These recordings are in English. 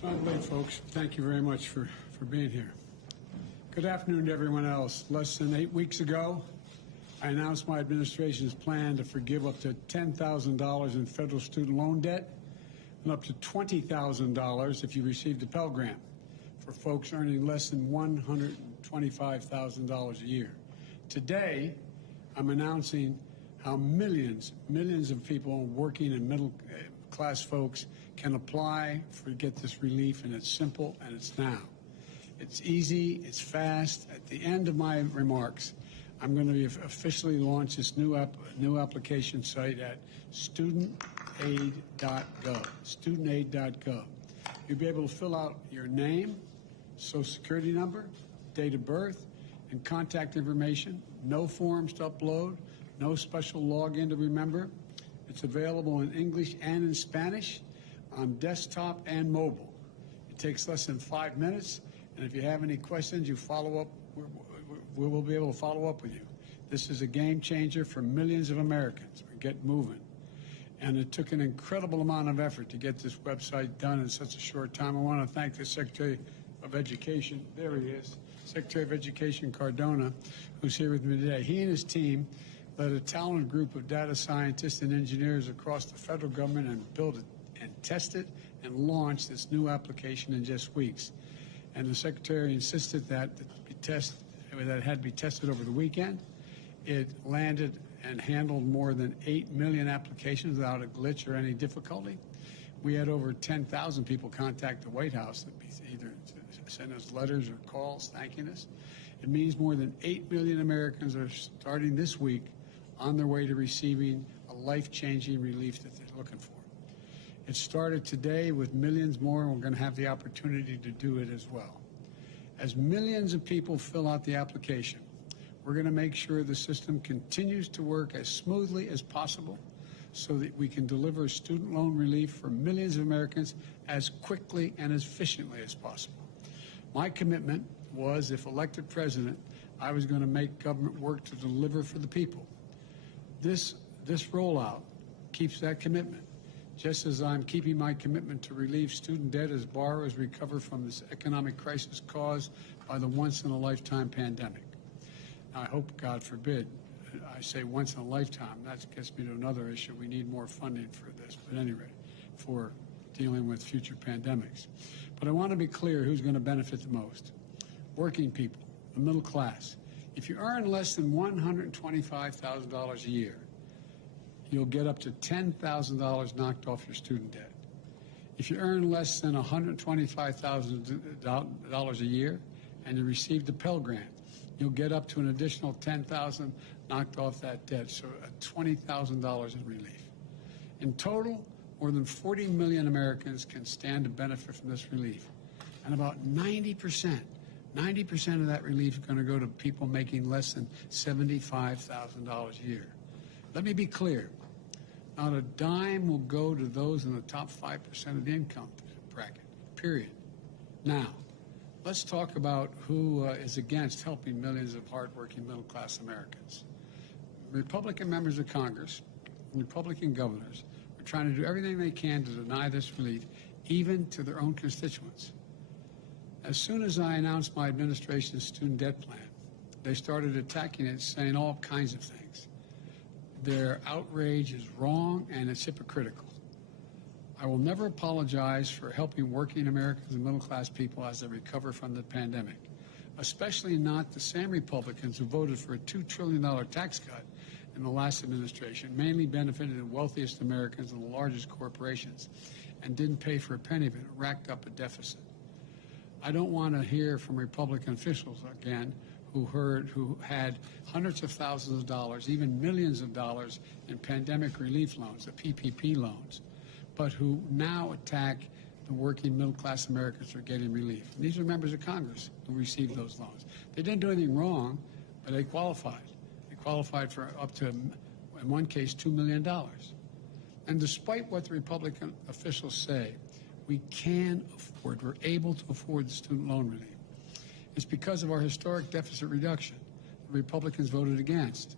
So I'm late, folks. Thank you very much for being here. Good afternoon to everyone else. Less than 8 weeks ago, I announced my administration's plan to forgive up to $10,000 in federal student loan debt and up to $20,000 if you received a Pell Grant for folks earning less than $125,000 a year. Today, I'm announcing how millions of people, working and middle-class folks, can apply to get this relief, and it's simple and it's now. It's easy, it's fast. At the end of my remarks, I'm going to officially launch this new application site at studentaid.gov. Studentaid.gov. You'll be able to fill out your name, Social Security number, date of birth, and contact information. No forms to upload, no special login to remember. It's available in English and in Spanish on desktop and mobile. It takes less than 5 minutes, and if you have any questions, you follow up. We will be able to follow up with you. This is a game changer for millions of Americans. We get moving. And it took an incredible amount of effort to get this website done in such a short time. I want to thank the Secretary of Education, there he is, Secretary of Education Cardona, who's here with me today. He and his team led a talented group of data scientists and engineers across the federal government and built it and tested and launched this new application in just weeks. And the Secretary insisted that it had to be tested over the weekend. It landed and handled more than 8 million applications without a glitch or any difficulty. We had over 10,000 people contact the White House that either send us letters or calls thanking us. It means more than 8 million Americans are starting this week on their way to receiving a life-changing relief that they're looking for. It started today with millions more, and we're going to have the opportunity to do it as well. As millions of people fill out the application, we're going to make sure the system continues to work as smoothly as possible so that we can deliver student loan relief for millions of Americans as quickly and as efficiently as possible. My commitment was, if elected president, I was going to make government work to deliver for the people. This rollout keeps that commitment, just as I'm keeping my commitment to relieve student debt as borrowers recover from this economic crisis caused by the once-in-a-lifetime pandemic. I hope, God forbid, I say once in a lifetime, that gets me to another issue. We need more funding for this, but anyway, for dealing with future pandemics. But I want to be clear who's going to benefit the most. Working people, the middle class. If you earn less than $125,000 a year, you'll get up to $10,000 knocked off your student debt. If you earn less than $125,000 a year and you receive the Pell Grant, you'll get up to an additional $10,000 knocked off that debt, so $20,000 in relief. In total, more than 40 million Americans can stand to benefit from this relief, and about 90% of that relief is going to go to people making less than $75,000 a year. Let me be clear. Not a dime will go to those in the top 5% of the income bracket, period. Now, let's talk about who is against helping millions of hardworking middle-class Americans. Republican members of Congress, Republican governors, are trying to do everything they can to deny this relief, even to their own constituents. As soon as I announced my administration's student debt plan, they started attacking it, saying all kinds of things. Their outrage is wrong and it's hypocritical. I will never apologize for helping working Americans and middle-class people as they recover from the pandemic, especially not the same Republicans who voted for a $2 trillion tax cut in the last administration, mainly benefited the wealthiest Americans and the largest corporations, and didn't pay for a penny of it. It racked up a deficit. I don't want to hear from Republican officials again who had hundreds of thousands of dollars, even millions of dollars in pandemic relief loans, the PPP loans, but who now attack the working middle-class Americans who are getting relief. And these are members of Congress who received those loans. They didn't do anything wrong, but they qualified. They qualified for up to, in one case, $2 million. And despite what the Republican officials say, we can afford, we're able to afford the student loan relief. It's because of our historic deficit reduction the Republicans voted against.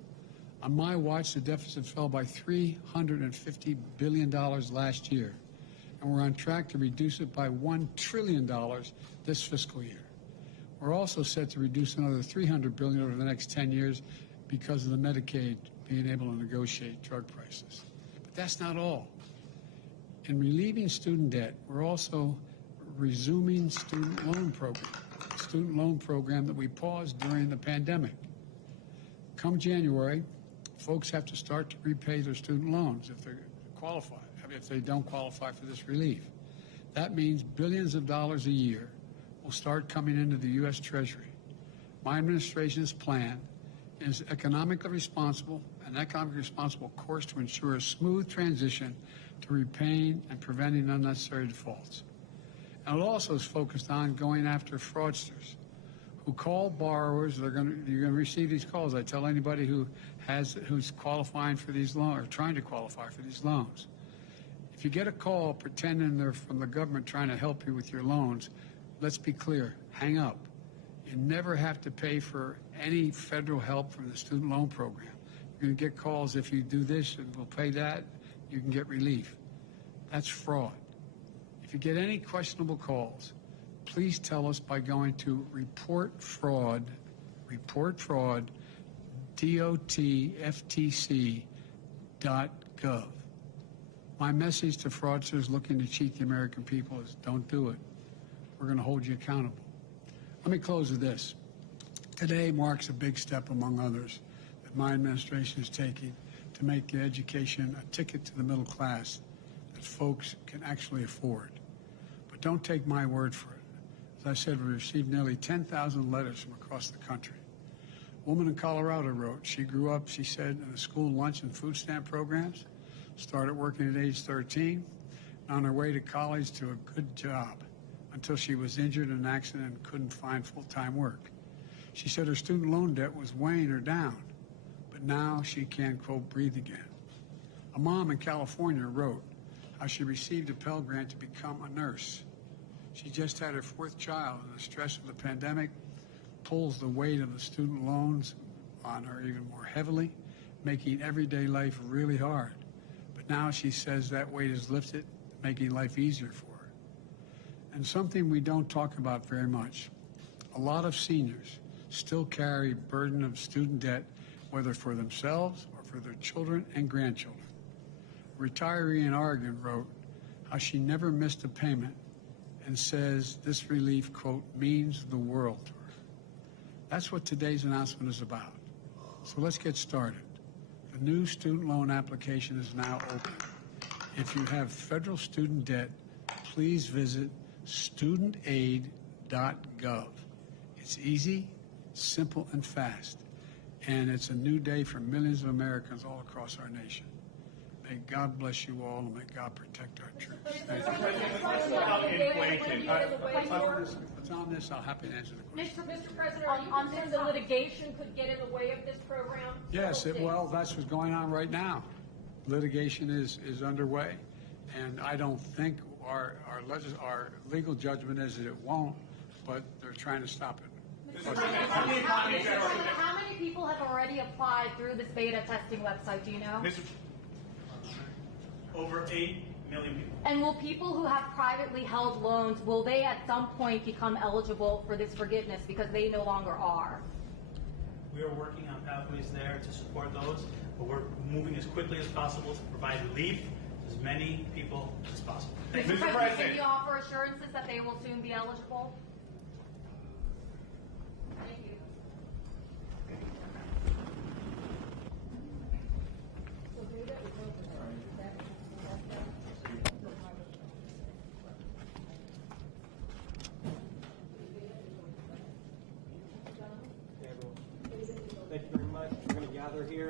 On my watch, the deficit fell by $350 billion last year. and we're on track to reduce it by $1 trillion this fiscal year. We're also set to reduce another $300 billion over the next 10 years because of the Medicaid being able to negotiate drug prices. But that's not all. In relieving student debt, we're also resuming student loan program that we paused during the pandemic. Come January, folks have to start to repay their student loans if they qualify, if they don't qualify for this relief. That means billions of dollars a year will start coming into the U.S. Treasury. My administration's plan is an economically responsible course to ensure a smooth transition to repaying and preventing unnecessary defaults. And it also is focused on going after fraudsters who call borrowers. You're going to receive these calls. I tell anybody who's qualifying for these loans or trying to qualify for these loans. If you get a call pretending they're from the government trying to help you with your loans, let's be clear, hang up. You never have to pay for any federal help from the student loan program. You're going to get calls if you do this and we'll pay that, you can get relief. That's fraud. If you get any questionable calls, please tell us by going to reportfraud, DOTFTC.gov. My message to fraudsters looking to cheat the American people is don't do it. We're going to hold you accountable. Let me close with this. Today marks a big step, among others, that my administration is taking to make education a ticket to the middle class that folks can actually afford. But don't take my word for it. As I said, we received nearly 10,000 letters from across the country. A woman in Colorado wrote, she grew up, she said, in the school lunch and food stamp programs, started working at age 13, and on her way to college to a good job until she was injured in an accident and couldn't find full-time work. She said her student loan debt was weighing her down, but now she can, quote, breathe again. A mom in California wrote how she received a Pell Grant to become a nurse. She just had her 4th child, and the stress of the pandemic pulls the weight of the student loans on her even more heavily, making everyday life really hard. But now she says that weight is lifted, making life easier for her. And something we don't talk about very much, a lot of seniors still carry a burden of student debt, whether for themselves or for their children and grandchildren. A retiree in Oregon wrote how she never missed a payment and says this relief, quote, means the world to her. That's what today's announcement is about. So let's get started. The new student loan application is now open. If you have federal student debt, please visit studentaid.gov. It's easy, simple, and fast. And it's a new day for millions of Americans all across our nation. May God bless you all, and may God protect our troops. Thank you. What's on this? I'll happy to answer the question. Mr. President, are you concerned the litigation could get in the way of this program? Yes, well, that's what's going on right now. Litigation is underway, and I don't think our legal judgment is that it won't, but they're trying to stop it. How many people have already applied through this beta testing website? Do you know? Over 8 million people. And will people who have privately held loans, will they at some point become eligible for this forgiveness because they no longer are? We are working on pathways there to support those, but we're moving as quickly as possible to provide relief to as many people as possible. Mr. President, can you offer assurances that they will soon be eligible? Thank you. Thank you very much. We're going to gather here.